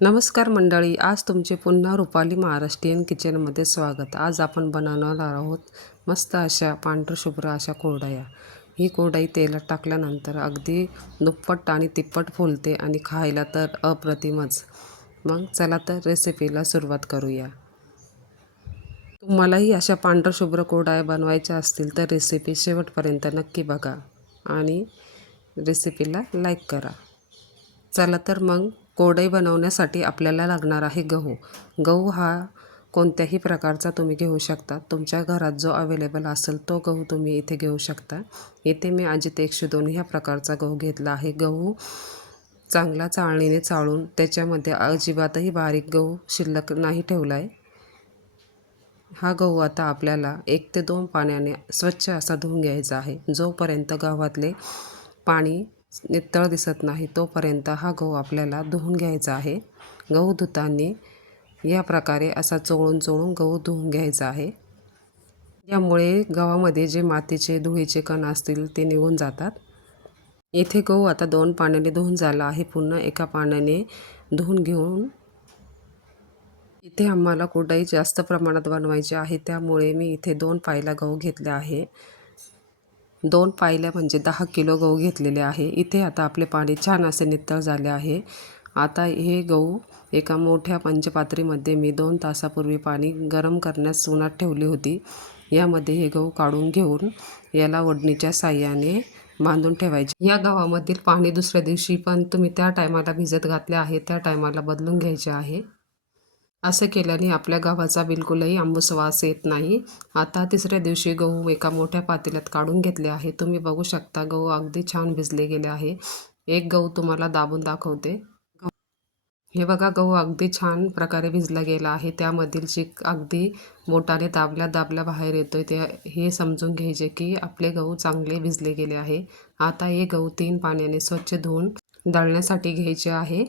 नमस्कार मंडळी, आज तुमचे पुन्हा रुपाली महाराष्ट्रीयन किचनमध्ये स्वागत। आज आपण बनवणार आहोत मस्त अशा पांढरशुभ्र अशा कुरडया। ही कुरडई तेलात टाकल्यानंतर अगदी दुप्पट आणि तिप्पट फुलते आणि खायला तर अप्रतिमच। मग चला तर रेसिपीला सुरुवात करूया। तुम्हालाही अशा पांढरशुभ्र कुरडया बनवायच्या असतील तर रेसिपी शेवटपर्यंत नक्की बघा आणि रेसिपीला लाईक करा। चला तर मग कुरडई बनवण्यासाठी आपल्याला लागणार आहे गहू। गहू हा कोणत्याही प्रकारचा तुम्ही घेऊ शकता। तुमच्या घरात जो अवेलेबल असेल तो गहू तुम्ही इथे घेऊ शकता। इथे मी अजित 102 ह्या प्रकारचा गहू घेतला आहे। गहू चांगला चाळणीने चाळून त्याच्यामध्ये अजिबातही बारीक गहू शिल्लक नाही ठेवला आहे। हा गहू आता आपल्याला 1 ते 2 पाण्याने स्वच्छ असा धुवून घ्यायचा आहे। जोपर्यंत गव्हातले पाणी नितळ दिसत नाही तोपर्यंत हा गहू आपल्याला धुवून घ्यायचा आहे। गहू धुताना या प्रकारे असा चोळून चोळून गहू धुवून घ्यायचा आहे। यामुळे गव्हामध्ये जे मातीचे धुळीचे कण असतील ते निघून जातात। इथे गहू आता 2 पाण्याने धुवून झाला आहे। पुन्हा एका पाण्याने धुवून घेऊन इथे आम्हाला कुरडई जास्त प्रमाणात बनवायची आहे, त्यामुळे मी इथे 2 पायला गहू घेतले आहे। 2 पायल्या म्हणजे 10 किलो गहू घेतलेले आहे। इथे आता आपले पाणी छान असे नितळ झाले आहे। आता हे गहू एका मोठ्या पंचपात्रीमध्ये मी 2 तासापूर्वी पाणी गरम करण्यास उन्हात ठेवली होती। यामध्ये हे गहू काढून घेऊन याला ओढणीच्या साहाय्याने बांधून ठेवायचे। या गव्हामधील पाणी दुसऱ्या दिवशी पण तुम्ही त्या टायमाला भिजत घातले आहे त्या टायमाला बदलून घ्यायचे आहे। असे केल्याने आपल्या गव्हाचा बिलकुलही आंबूस वास येत नाही। आता तिसऱ्या दिवशी गहू एका मोठ्या पातेल्यात काढून घेतले आहे। तुम्ही बघू शकता गहू अगदी छान भिजले गेले आहे। एक गहू तुम्हाला दाबून दाखवते। हे बघा गहू अगदी छान प्रकारे भिजला गेला आहे। त्यामधील चीक अगदी बोटाने दाबल्या दाबल्या बाहेर येतोय। हे समजून घ्यायचे की आपले गहू चांगले भिजले गेले आहे। आता हे गहू 3 पाण्याने स्वच्छ धुवून दळण्यासाठी घ्यायचे आहे।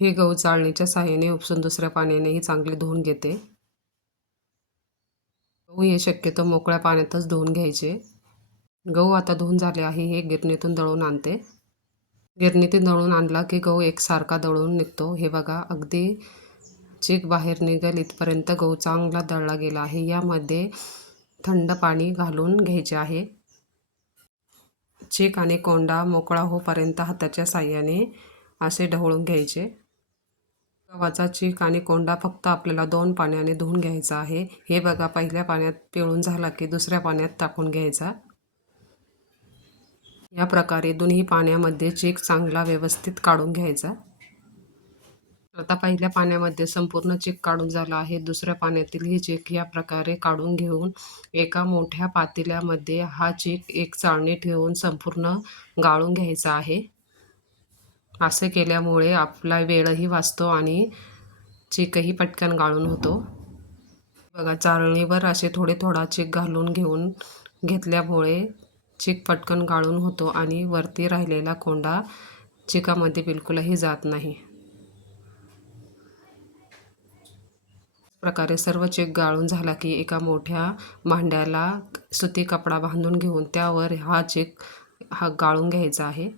हे गहू चाळणीच्या साहाय्याने उपसून दुसऱ्या पाण्यानेही चांगले धुवून घेते। गहू हे शक्यतो मोकळ्या पाण्यातच धुवून घ्यायचे। गहू आता धुवून झाले आहे। हे गिरणीतून दळून आणते। गिरणीतून दळून आणला की गहू एकसारखा दळून निघतो। हे बघा अगदी चीक बाहेर निघेल इथपर्यंत गहू चांगला दळला गेला आहे। यामध्ये थंड पाणी घालून घ्यायचे आहे। चीक आणि कोंडा मोकळा होईपर्यंत हाताच्या साहाय्याने असे ढवळून घ्यायचे। गव्हाचा चीक आणि कोंडा फक्त आपल्याला 2 पाण्याने धुवून घ्यायचा आहे। हे बघा पहिल्या पाण्यात पिळून झाला की दुसऱ्या पाण्यात टाकून घ्यायचा। या प्रकारे दोन्ही पाण्यामध्ये चीक चांगला व्यवस्थित काढून घ्यायचा। आता पहिल्या पाण्यामध्ये संपूर्ण चीक काढून झाला आहे। दुसऱ्या पाण्यातीलही चीक या प्रकारे काढून घेऊन एका मोठ्या पातेल्यामध्ये हा चीक एक चाळणी ठेवून संपूर्ण गाळून घ्यायचा आहे। असे केल्यामुळे आपला वेळही वाचतो आणि चीकही पटकन गाळून होतो। बघा चाळणीवर असे थोडा चीक घालून घेतल्यामुळे चीक पटकन गाळून होतो आणि वरती राहिलेला कोंडा चिकामध्ये बिलकुलही जात नाही। प्रकारे सर्व चीक गाळून झाला की एका मोठ्या भांड्याला सुती कपडा बांधून घेऊन त्यावर हा चीक गाळून घ्यायचा आहे।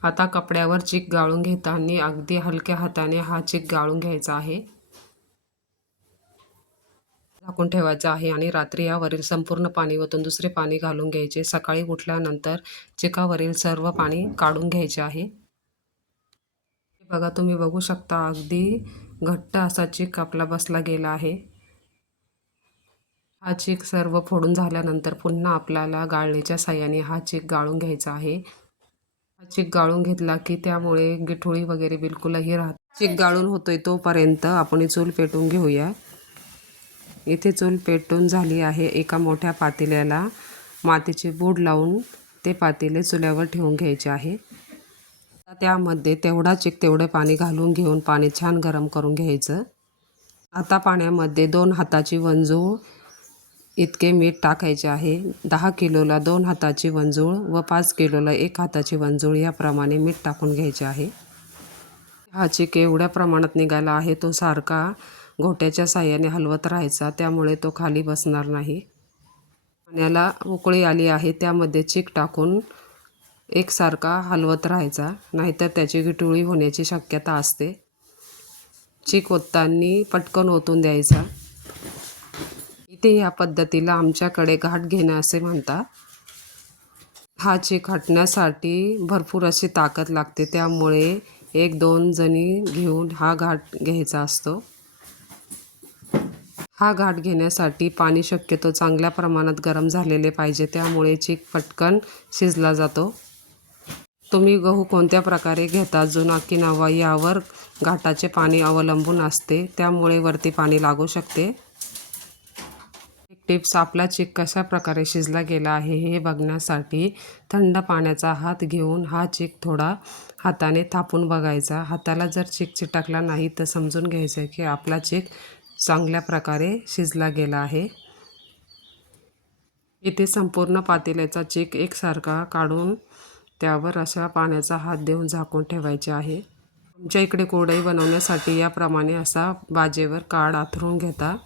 आता कपड्यावर चीक गाळून घेताना अगदी हलक्या हाताने हा चीक गाळून घ्यायचा आहे। झाकून ठेवायचा आहे आणि रात्री यावरील संपूर्ण पाणी ओतून दुसरे पाणी घालून घ्यायचे। सकाळी उठल्यानंतर चिकावरील सर्व पाणी काढून घ्यायचे आहे। बघा तुम्ही बघू शकता अगदी घट्ट असा चीक आपला बसला गेला आहे। हा चीक सर्व फोडून झाल्यानंतर पुन्हा आपल्याला गाळणीच्या साहाय्याने हा चीक गाळून घ्यायचा आहे। हा चीक गाळून घेतला की त्यामुळे गिठोळी वगैरे बिलकुलही राहत नाही। चीक गाळून होतोय तोपर्यंत आपण चूल पेटवून घेऊया। इथे चूल पेटून झाली आहे। एका मोठ्या पातेल्याला मातीचे बूड लावून ते पातेले चुल्यावर ठेवून घ्यायचे आहे। त्यामध्ये तेवढा चीक तेवढे पाणी घालून घेऊन पाणी छान गरम करून घ्यायचं। आता पाण्यामध्ये 2 हाताची वंजूळ इतके मीठ टाकायचे आहे। 10 किलोला 2 हाताची वंजूळ व 5 किलोला 1 हाताची वंजूळ याप्रमाणे मीठ टाकून घ्यायचे आहे। हा चीक एवढ्या प्रमाणात निघाला आहे तो सारखा घोट्याच्या साहाय्याने हलवत राहायचा, त्यामुळे तो खाली बसणार नाही। पाण्याला उकळी आली आहे त्यामध्ये चीक टाकून एकसारखा हलवत राहायचा, नाहीतर त्याची गिटुळी होण्याची शक्यता असते. चीक ओतताना पटकन ओतून द्यायचा. इथे या पद्धतीला आमच्याकडे घाट घेणं असे म्हणतात. हा चीक हटण्यासाठी भरपूर अशी ताकद लागते, त्यामुळे 1-2 जणी घेऊन हा घाट घ्यायचा असतो. हा घाट घेण्यासाठी पाणी शक्यतो चांगल्या प्रमाणात गरम झालेले पाहिजे, त्यामुळे चीक पटकन शिजला जातो. तुम्ही गहू कोणत्या प्रकारे घेता, जुना की नवा, यावर घाटाचे पाणी अवलंबून असते, त्यामुळे वरती पाणी लागू शकते. एक टिप्स, आपला चीक कशा प्रकारे शिजला गेला आहे हे बघण्यासाठी थंड पाण्याचा हात घेऊन हा चीक थोडा हाताने थापून बघायचा. हाताला जर चीक चिटकला नाही तर समजून घ्यायचं की आपला चीक चांगल्या प्रकारे शिजला गेला आहे. इथे संपूर्ण पातेल्याचा चीक एकसारखा काढून त्यावर अशा पाण्याचा हात देऊन झाकून ठेवायचे आहे. आमच्या इकडे कोडई बनवण्यासाठी याप्रमाणे असा बाजेवर काड आथरून घेता.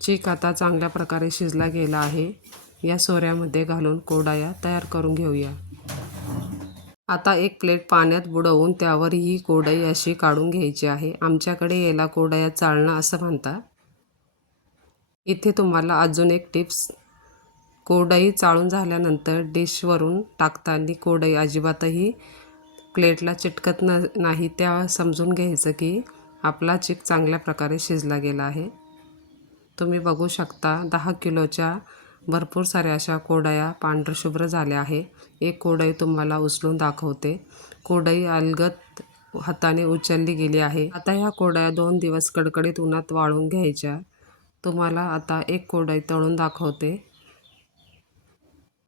चीक आता चांगल्या प्रकारे शिजला गेला आहे. या सोऱ्यामध्ये घालून कोडाया तयार करून घेऊया. आता एक प्लेट पाण्यात बुडवून त्यावर ही कोडई अशी काढून घ्यायची आहे. आमच्याकडे याला कोडया चाळणं असं म्हणतात. इथे तुम्हाला अजून एक टिप्स, कोडई चाळून झाल्यानंतर डिशवरून टाकताना कोडई अजिबातही प्लेटला चिटकत नाही, त्या समजून घ्यायचं की आपला चीक चांगल्या प्रकारे शिजला गेला आहे. तुम्ही बघू शकता 10 किलोच्या भरपूर साऱ्या अशा कोडया पांढरशुभ्र झाल्या आहे. एक कोडई तुम्हाला उचलून दाखवते. कोडई अलगद हाताने उचलली गेली आहे. आता ह्या कोडया 2 दिवस कडकडीत उन्हात वाळून घ्यायच्या. तुम्हाला आता एक कोडई तळून दाखवते.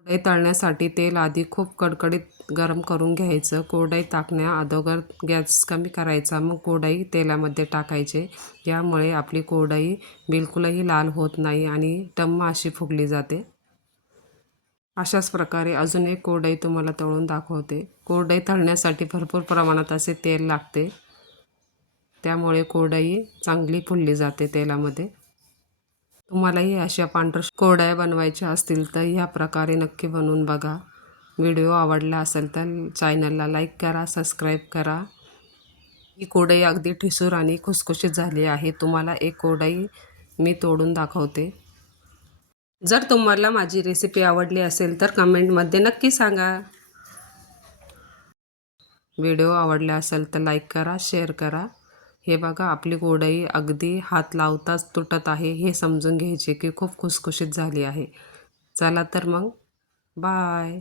कोडई तळण्यासाठी तेल आधी खूप कडकडीत गरम करून घ्यायचं. कोडई टाकण्या अगोदर गॅस कमी करायचा, मग कोडई तेलामध्ये टाकायचे. यामुळे आपली कोडई बिलकुलही लाल होत नाही आणि टम्म अशी फुगली जाते. अशाच प्रकारे अजून एक कोडई तुम्हाला तळून दाखवते. कोडई तळण्यासाठी भरपूर प्रमाणात असे तेल लागते, त्यामुळे कोडई चांगली फुलली जाते तेलामध्ये. तुम्हालाही अशा पांढर कोडया बनवायच्या असतील तर ह्या प्रकारे नक्की बनवून बघा. व्हिडिओ आवडला असेल तर चॅनलला लाईक करा, सबस्क्राईब करा. ही कोडई अगदी ठिसूर आणि खुसखुशीत झाली आहे. तुम्हाला एक कोडई मी तोडून दाखवते. जर तुम्हाला माझी रेसिपी आवडली असेल तर कमेंटमध्ये नक्की सांगा. व्हिडिओ आवडला असेल तर लाईक करा, शेअर करा. हे बघा, आपली कोडई अगदी हात लावताच तुटत आहे, हे समजून घ्यायचे की खूप खुसखुशीत झाली आहे. चला तर मग बाय.